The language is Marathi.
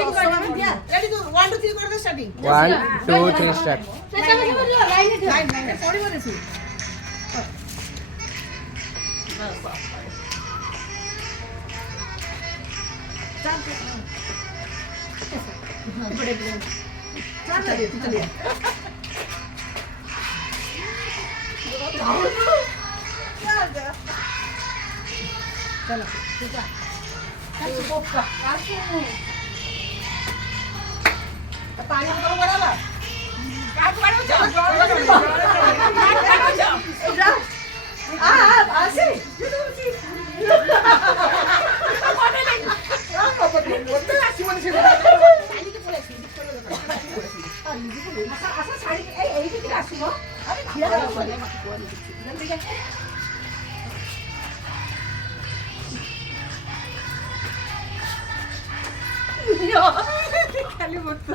स्टार्टिंग रेडी तू 1 2 3 कर दे स्टार्टिंग 1 2 3 स्टार्ट नाही सॉरी मध्ये तू चल चल चला पाणी बरोबर आला खाली बघतो